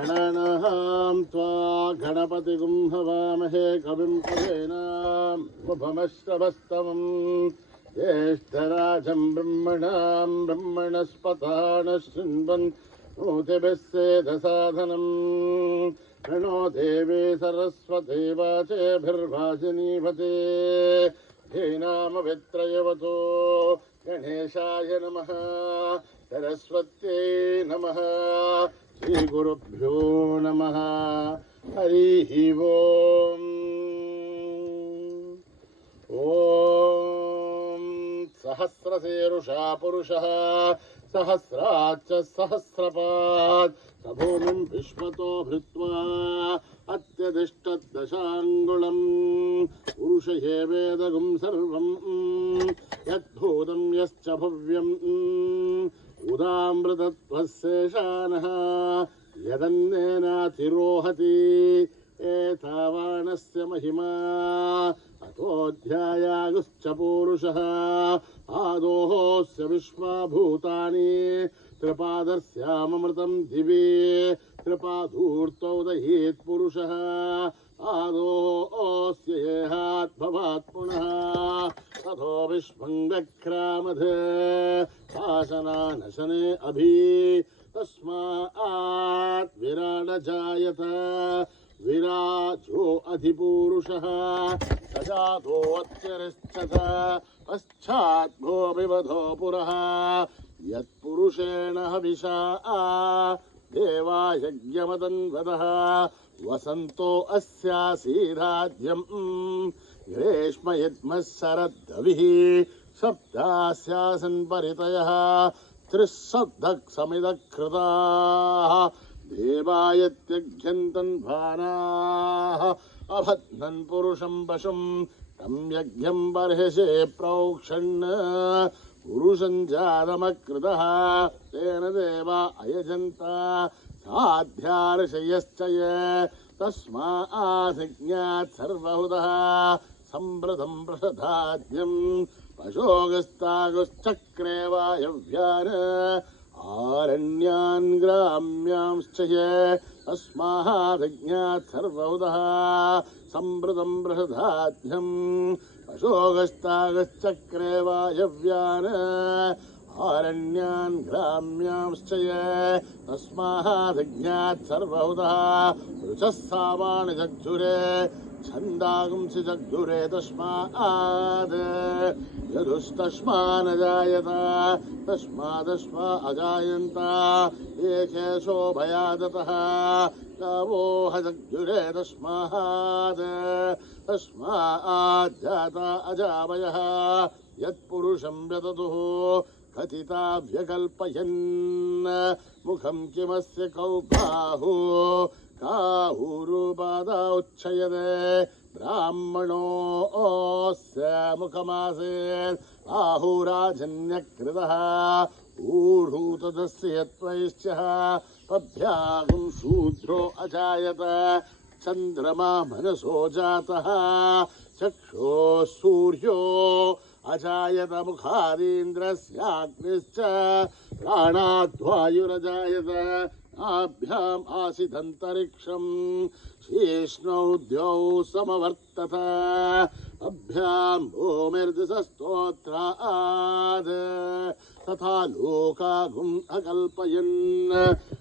गणनां त्वा गणपतिगुं हवामहे कविं कवीनामुपमश्रवस्तमम् ज्येष्ठराजं ब्रह्मणां ब्रह्मणस्पतानः शृण्वन् नोतिभिः सेदसाधनम् प्रणो देवी सरस्वती वाचेभिर्वाजिनीवते धेनामभित्रयवतो गणेशाय नमः सरस्वत्यै नमः श्रीगुरुभ्यो नमः हरिः ओम् ॐ सहस्रशीर्षा पुरुषः सहस्राच्च सहस्रपात् स भूमिं विश्वतो भृत्वा अत्यतिष्ठद्दशाङ्गुलम् पुरुष एवेदगुं सर्वम् यद्भूतं यश्च भव्यम् उदामृतत्वस्येषानः यदन्नेनातिरोहति एतावानस्य महिमा अतोऽध्यायागुश्च पूरुषः आदोहोऽस्य विश्वाभूतानि त्रिपादस्यामृतं दिवि त्रिपादूर्तौ दहीत् पुरुषः आदोऽस्य येहाद्भवात् पुनः ततो विश्वं व्यक्रामध शासनानशने अभि तस्मात् विराडजायत विराजो अधिपूरुषः सजातोऽत्यरिष्यत पश्चाद्भो विवधो पुरः यत्पुरुषेण हविषा देवा यज्ञमदन्वदः वसन्तो अस्यासीदाद्यम् ग्रीष्म यद्मः शरद्धविः सप्तास्यासन् परितयः त्रिःसप्तः समिदकृताः देवायत्यघ्यन्तन्भानाः अभद्नन् पुरुषं पशुं तं यज्ञं बर्हिषे प्रोक्षन् पुरुषं जातमकृतः तेन देवा अयजन्त साध्यार्षयश्च ये तस्माऽसिज्ञात् सर्वहुतः सम्प्रतं प्रसधाद्यं पशोगस्तागुश्चक्रे वायव्यान् आरण्यान् ग्राम्यांश्च ये तस्मादज्ञात् सर्वहुतः सम्प्रतं प्रसधाद्यं पशोगस्तागश्चक्रे वायव्यान् आरण्यान् ग्राम्यांश्च ये तस्मादज्ञात् सर्वहुतः ऋचः सामानि जग्जुरे छन्दागुंसि जग्जुरे तस्माद् यदुस्तस्मान् अजायत तस्मादस्मा अजायन्त एकेशो भयादतः गावोह जग्जुरे तस्माद् तस्माज्जाता अजावयः यत्पुरुषं व्यदतुः कथिता व्यकल्पयन् मुखं किमस्य कौ बाहु काहुरुपादा उच्छयते ब्राह्मणोऽस्य मुखमासीत् आहुराजन्यकृतः ऊढूतदस्य यत्वैश्चः पभ्यागुं शूद्रो अजायत चन्द्रमा मनसो जातः चक्षुः सूर्यो अजायत मुखादीन्द्रस्याग्निश्च प्राणाद्वायुरजायत नाभ्याम् आसीदन्तरिक्षं शीष्णौ द्यौ समवर्तत अभ्यां भूमिर्दिशस्तोत्राद् तथा लोकागुम् अकल्पयन्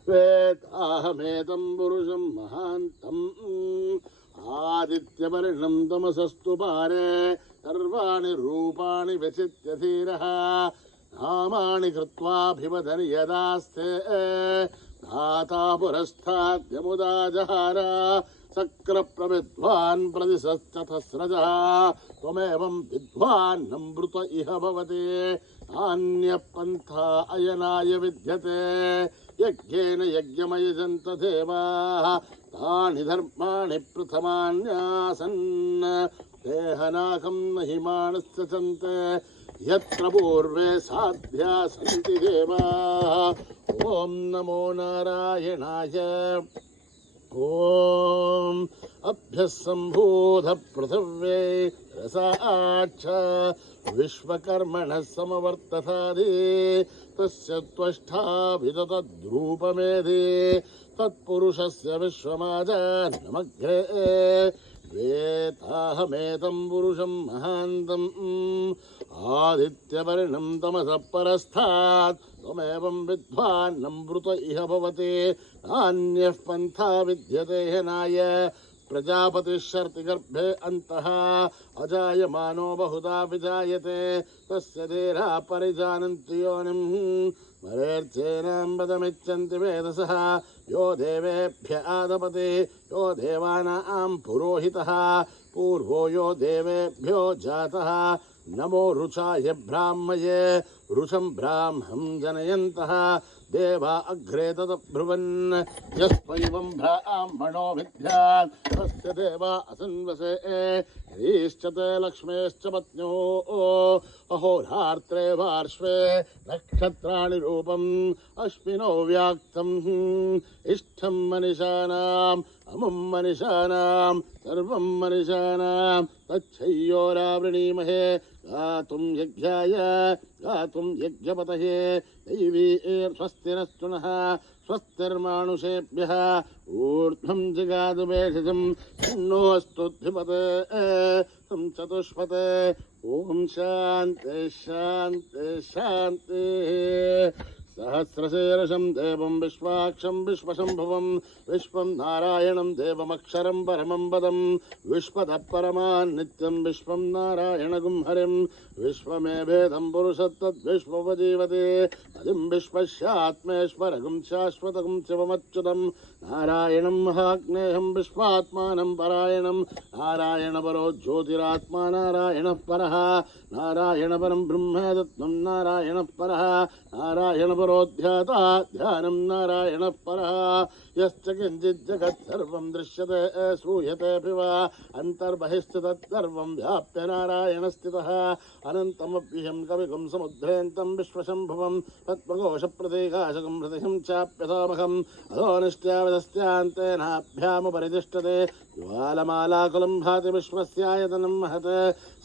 वेदाहमेतं पुरुषं महान्तम् आदित्यवर्णं तमसस्तु पारे सर्वाणि रूपाणि विचित्य धीरः नामानि कृत्वाभिवदन् यदास्ते धाता पुरस्ताद्यमुदा जहार शक्रप्रविद्वान् प्रतिशतस्रजः त्वमेवं विद्वान् नमृत इह भवति नान्यपन्था अयनाय विद्यते यज्ञेन यज्ञमयजन्त देवाः तानि धर्माणि प्रथमान्यासन् देहनाकं महिमानस्य सन्ते यत्र पूर्वे साध्या सन्ति देवाः ॐ नमो नारायणाय ॐ अभ्यसम्भूत पृथिव्यै रसाच्च विश्वकर्मणः समवर्ततादि तस्य त्वष्टा विदतद्रूपमेधि तत्पुरुषस्य विश्वमाजानमग्रे वेताहमेतं पुरुषं महान्तम् आदित्यवर्णं तमसः परस्तात् त्वमेवं विद्वान्नं मृत इह भवति नान्यः पन्था विद्यते ह्यनाय प्रजापतिश्शर्तिगर्भे अन्तः अजायमानो बहुधा विजायते तस्य धीरा परिजानन्ति योनिं मरेर्चेनां पदमिच्छन्ति वेदसः यो देवेभ्य आदपति यो देवानां पुरोहितः पूर्वो यो देवेभ्यो जातः नमो रुचाय ब्राह्मये रुचं ब्राह्मं जनयन्तः देवा अग्रे तदब्रुवन् यस्त्वैवं ब्राह्मणो विद्यात् तस्य देवा असन्वसे ह्रीश्च ते लक्ष्मेश्च पत्न्योः अहोरात्रे पार्श्वे नक्षत्राणि रूपम् अश्विनो व्याक्तम् इष्टं मनिषाणाम् अमुं मनिषाणां सर्वं मनिषाणां तच्छय्योरावृणीमहे गातुं यज्ञाय गातुं यज्ञपतये दैवीर्स्वस्तिरस्तु नः स्वस्तिर्मानुषेभ्यः ऊर्ध्वं जिगादुभेषजं तन्नोऽस्तु धिपते तं चतुष्पते ॐ शान्ति शान्ति शान्तिः सहस्रशीर्षं देवं विश्वाक्षं विश्वशम्भुवं विश्वं नारायणं देवमक्षरं परमं पदं विश्वतः परमान् नित्यं विश्वं नारायणगुं हरिं विश्वमेवेदं पुरुषत्तद्विश्वोपजीवते तदिं विश्वस्यात्मेश्वरगुं शाश्वतगुं शिवमच्युतं नारायणं महाग्नेयं विश्वात्मानं परायणं नारायणपरो ज्योतिरात्मा नारायणः परः नारायणपरं ब्रह्मतत्त्वं नारायणः परः नारायणपरोऽध्याता ध्यानं नारायणः परः यश्च किञ्चित् जगत् सर्वं दृश्यते श्रूयतेऽपि वा अन्तर्बहिस्थितत्सर्वं व्याप्य नारायणस्थितः अनन्तमप्यहं कविकुं समुद्रेन्तं विश्वशम्भुवं पद्मघोषप्रतीकाशकं हृदयं चाप्यथामहम् अधोनिष्ट्यावदस्त्यान्तेनाभ्यामुपरितिष्ठते ज्वालमालाकुलं भाति विश्वस्यायतनं महत्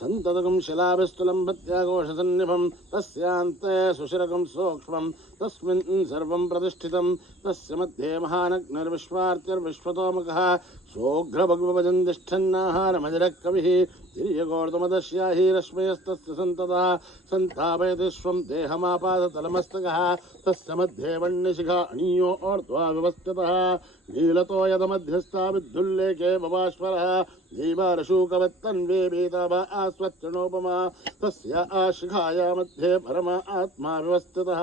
सन्ततकं शिलाभिस्तुलं भत्याघोषसन्निभं तस्यान्ते सुशिरकं सूक्ष्मं तस्मिन् सर्वं प्रतिष्ठितं तस्य मध्ये महानग्निर्विश्वार्त्यर्विश्वतोमुखः सोऽघ्रभग्वभजन् तिष्ठन्नाहारमजरः कविः तिर्यगोर्धमदस्याहि रश्मयस्तस्य सन्ततः सन्तापयति स्वं देहमापादतलमस्तकः तस्य मध्ये वह्निशिखा अणीयो ऊर्ध्वा व्यवस्थितः नीलतो यदमध्यस्था विद्युल्लेखे भवाश्वरः नीवारशूकवत्तन्वे वेदावा आस्वत्तनोपमा तस्य आशिखाया मध्ये परमा आत्मा व्यवस्थितः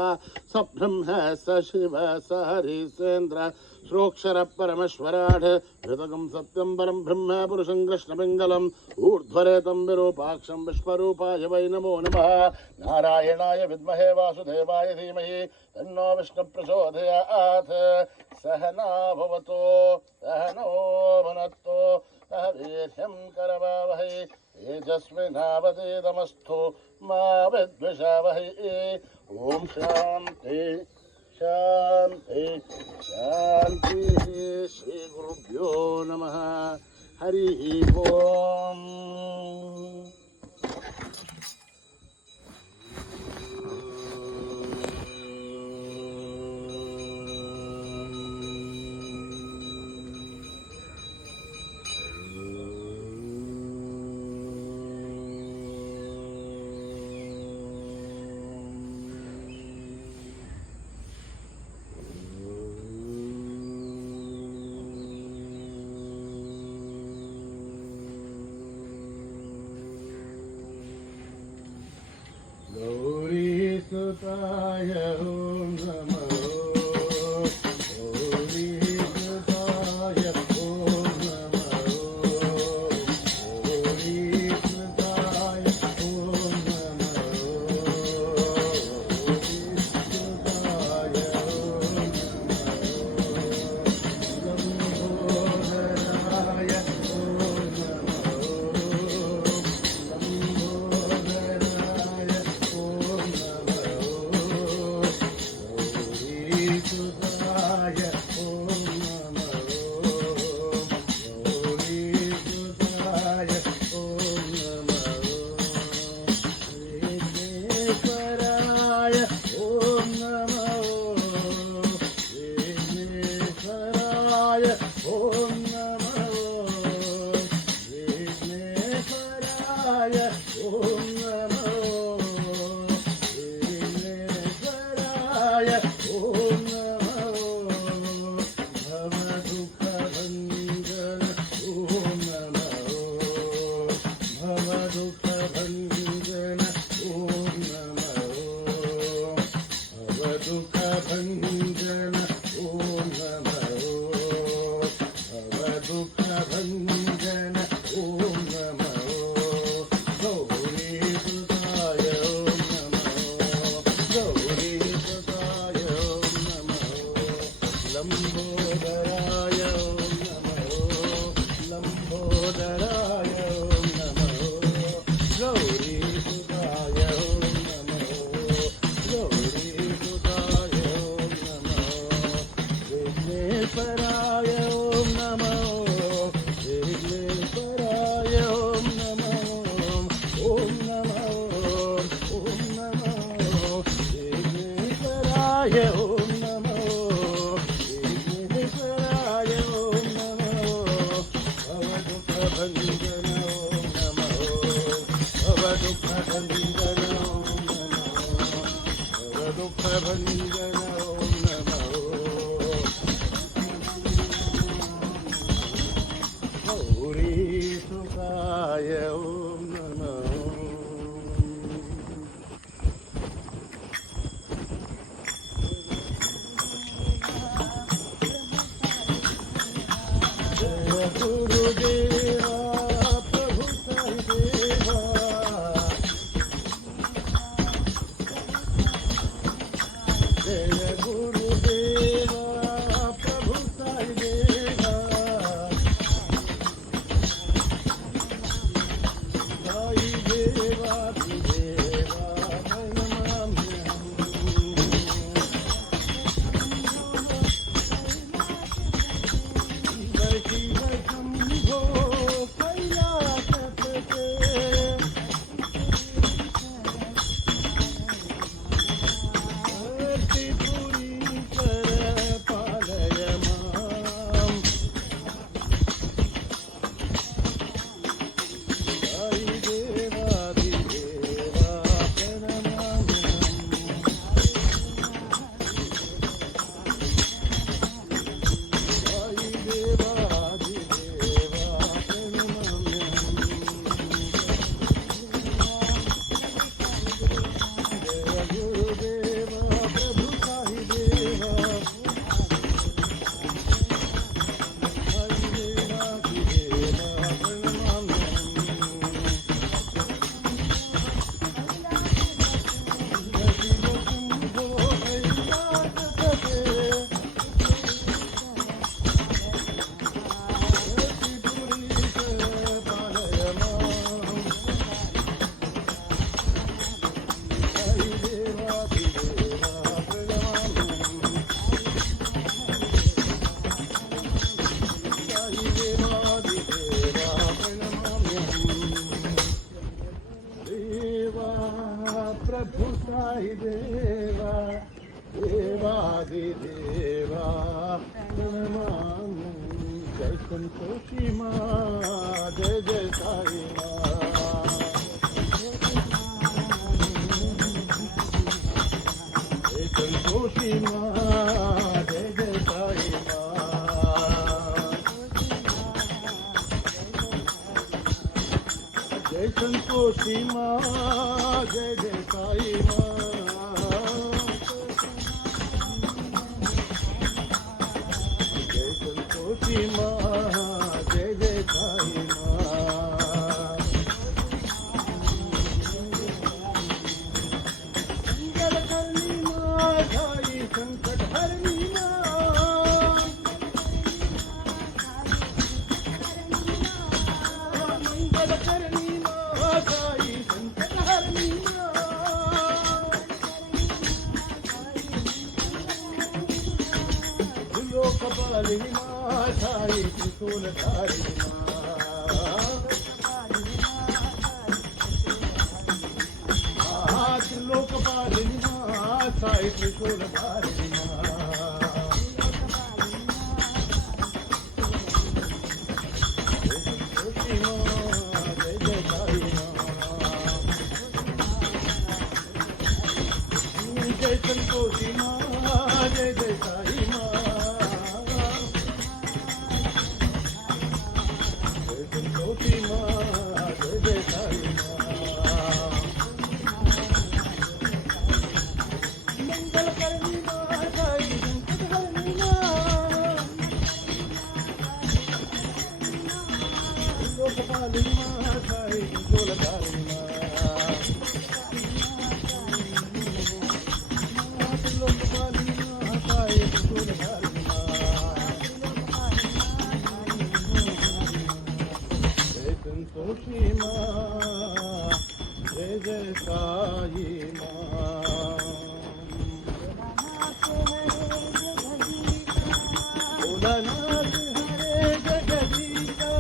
स ब्रह्म स शिव स हरिसेन्द्र श्रोक्षर परमेश्वराढ हृतकं सत्यं परं ब्रह्म पुरुषं कृष्णपिङ्गलम् ऊर्ध्वरेतं विरूपाक्षं विश्वरूपाय वै नमो नमः नारायणाय विद्महे वासुदेवाय धीमहि तन्नो विष्णुप्रचोदयात् सहना भवतु सहनो भुनक्तु सह वीर्यं करवावहै तेजस्विनावधीतमस्तु मा विद्विषावहै ॐ शान्ति शान्ति शान्तिः श्रीगुरुभ्यो नमः हरिः ओम् गौरीसुताय ॐ नमः गौरीसुताय ॐ नमः गौरीसुताय ॐ नमः गौरीसुताय ॐ लम्बोदराय ॐ नमः लम्बोदराय ॐ विघ्नेश्वराय ओम नमो विघ्नेश्वराय ओम नमो भवदुःखभञ्जन ओम नमो भवदुःखभञ्जन ओम नमो भवदुःखभञ्जन ओम नमो गौरी सुखाय ओम नमो गुरुदेवा प्रभु साई देवा जय गुरुदेवा प्रभु साई देवा साई देवा देवा प्रभु साई देवा देवादिदेवा प्रणमामि जय संतोषी माँ जय जय साई माँ जय संतोषी माँ जय जय साई माँ जय संतोषी माँ जय जय साई माँ जय संतोषी माँ जय जय साई माँ मंगल करनी माँ साई संकट हरनी माँ मंगल करनी माँ साई संकट हरनी लोकपालिनी माँ साई त्रिशूलधारिणी माँ लोकपालिनी माँ साई त्रिशूलधारिणी जय जय साई जय संतोषी माँ जय जय साई माँ संतोषी माँ जय जय साई माँ मंगल करनी माँ साई संकट हरनी माँ लोकपालिनी माँ साई त्रिशूलधारिणी माँ लोकपालिनी माँ साई त्रिशूलधारिणी माँ संतोषी माँ जय जय साई माँ भोलानाथ हरे जगदीशा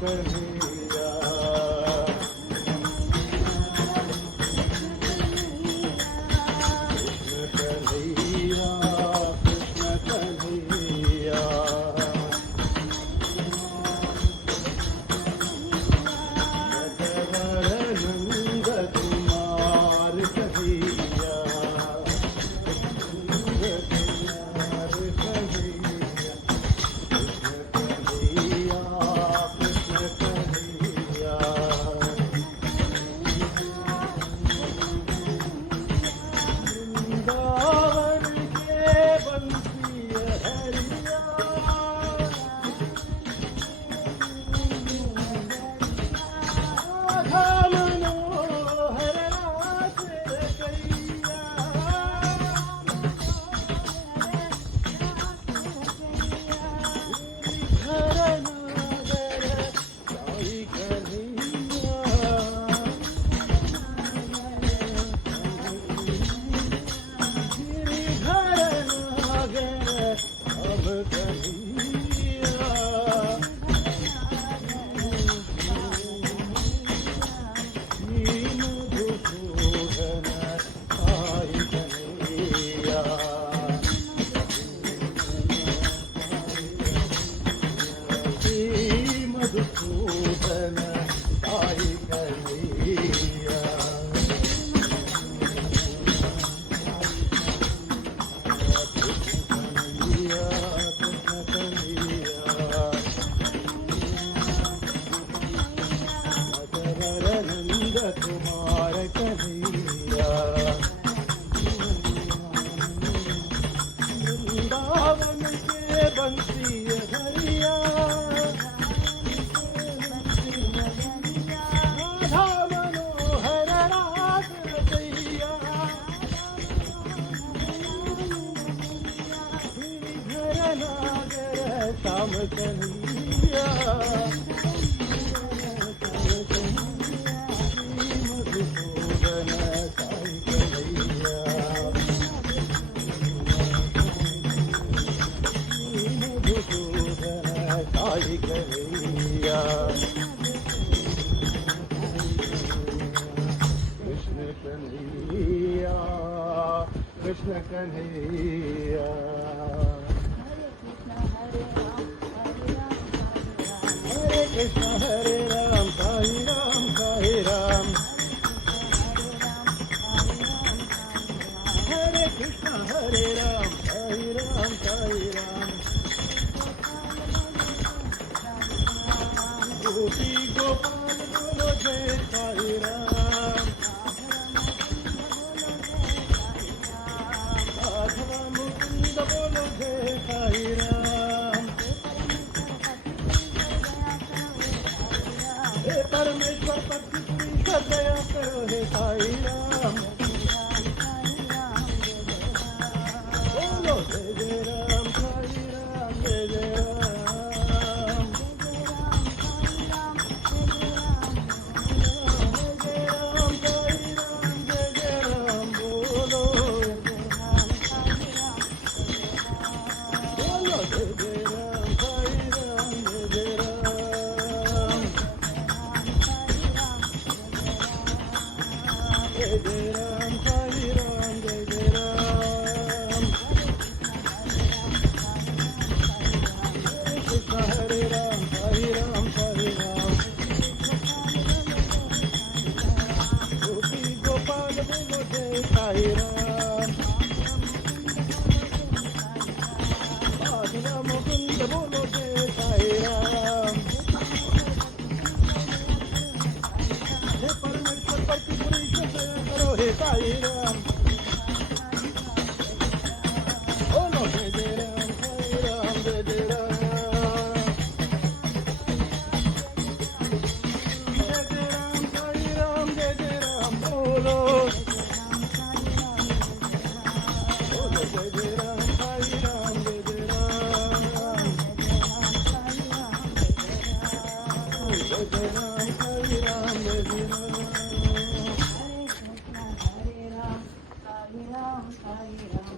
कन्हैया कन्हैया कृष्ण कन्हैया नंद कुमार कन्हैया मधुसूदन साई कन्हैया नंद कुमार कन्हैया वृंदावन के बंसी हरिया Shyam Kanhaiya Madhusudan Sai Kanhaiya Madhusudan Sai Kanhaiya Krishna Kanhaiya Krishna Kanhaiya Krishna Hare Ram Sai Ram Sai Ram Hare Krishna Hare Ram Sai Ram Sai Ram Gopi Gopal Bolo Jai Sai Ram Adhava Mukunda Bolo Jai Sai Ram परमेश्वर पति पुरुष दया करो हे साई राम बोलो जय जय राम साई राम जय जय राम जय राम साई राम जय जय राम बोलो बोलो जय जय राम साई राम जय जय राम जय जय राम साई राम जय जय राम कृष्ण हरे राम साई राम गोपी गोपाल बोलो जय साई राम आधुरा मुकुंद बोलो जय साई राम हे परमेश्वर पति पुरुष दया करो हे साई राम बोलो जय जय राम साई राम जय जय राम जय जय राम साई राम जय जय राम बोलो बोलो जय जय राम साई राम जय जय राम जय जय राम साई राम जय जय राम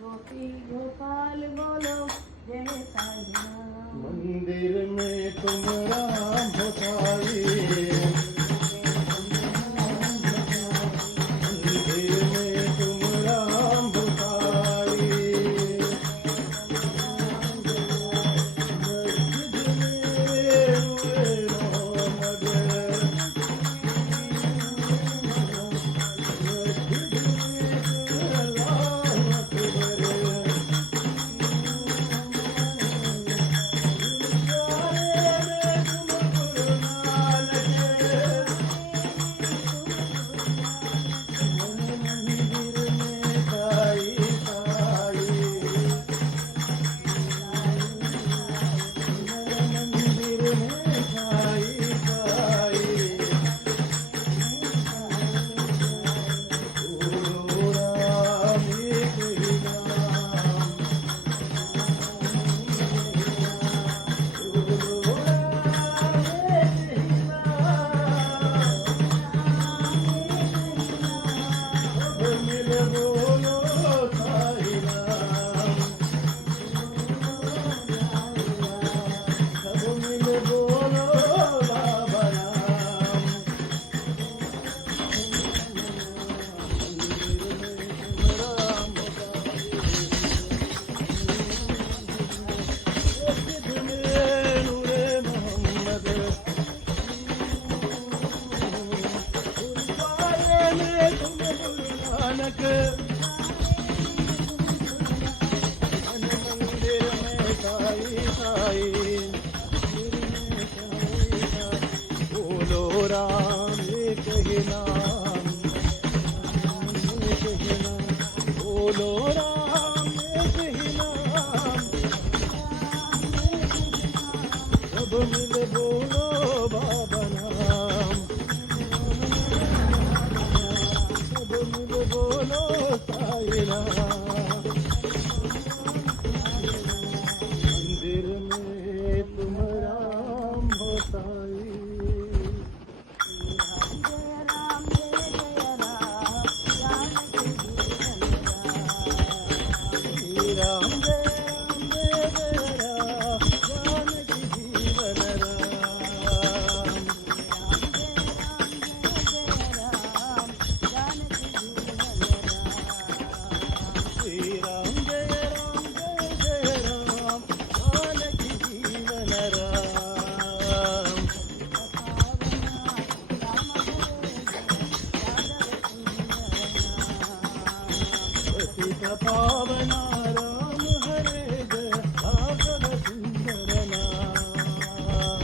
गोपी गोपाल बोलो जय साई राम मंदिर में तुम राम हो नानक मन मंदिर में साई साई बोलो राम एक ही नाम बोलो राम एक ही नाम सब मिल बोलो बाबा नाम सब मिल बोलो साई राम मंदिर में तुम राम हो साई राम जय राम जानकी जीवन राम श्री राम जय राम जानकी जीवन राम पतित पावना राम हरे जय राघव सुंदर नाम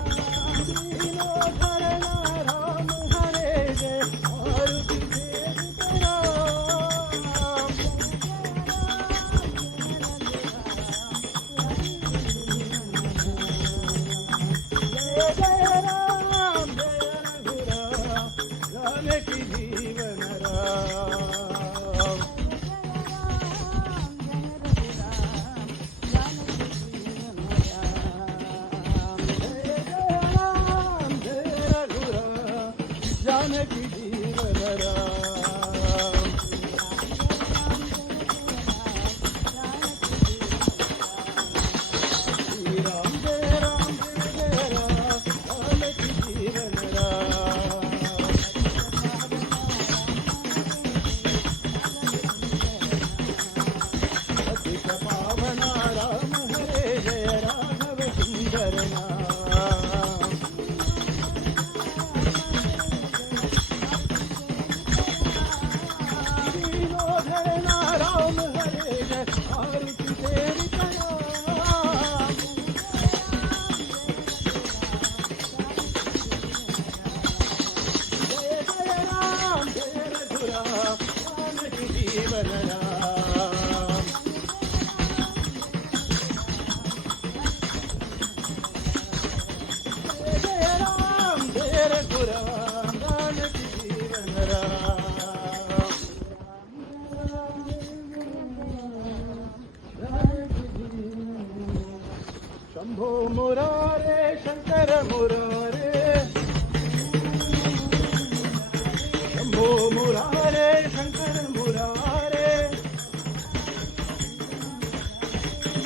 दीनो धरना राम हरे जय मारुति सेवित राम जय जय राम जय रघुराम जानकी जीवन राम जय जय राम जय रघुराम जानकी जीवन राम श्री राम जय राम जानकी जीवन राम पतित पावना राम हरे जय राघव सुंदर नाम दीनो धरना राम हरे जय मारुति सेवित नाम जय जय राम जय रघुराम जानकी जीवन राम जय जय राम जय रघुराम जानकी जीवन राम जानकी जीवन शंभो मुरारे शंकर मुरारे शंभो मुरारे शंकर मुरारे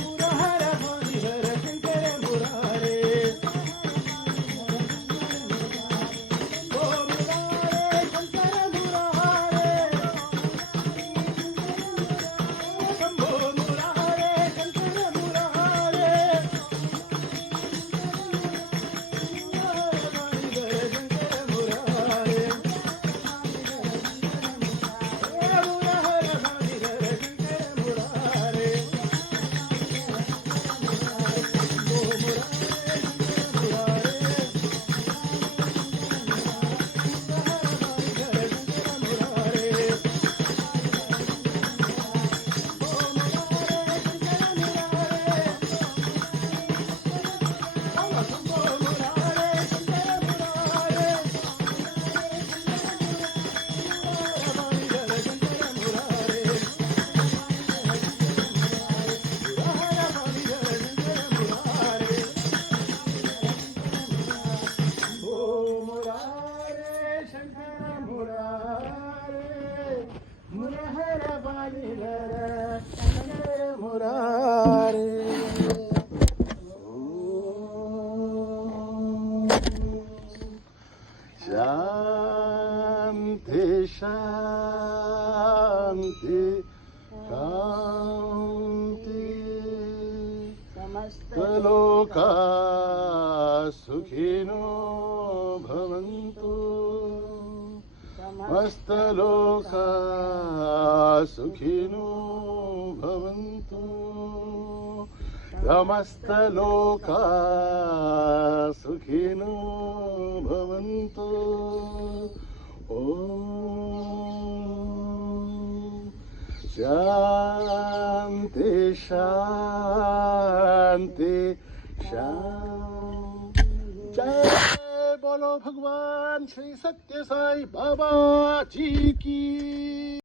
मुरहर हरिहर शंकर मुरारे शंभो मुरारे शंकर मुरारे शंभो मुरारे शंकर मुरारे शांति शांति शांति समस्त लोकानां सुखिनो भवन्तु समस्त लोका सुखिनो भवन्तु समस्त लोका सुखिनो भवन्तु शांति शांति शांति। जय बोलो भगवान श्री सत्य साई बाबा जी की।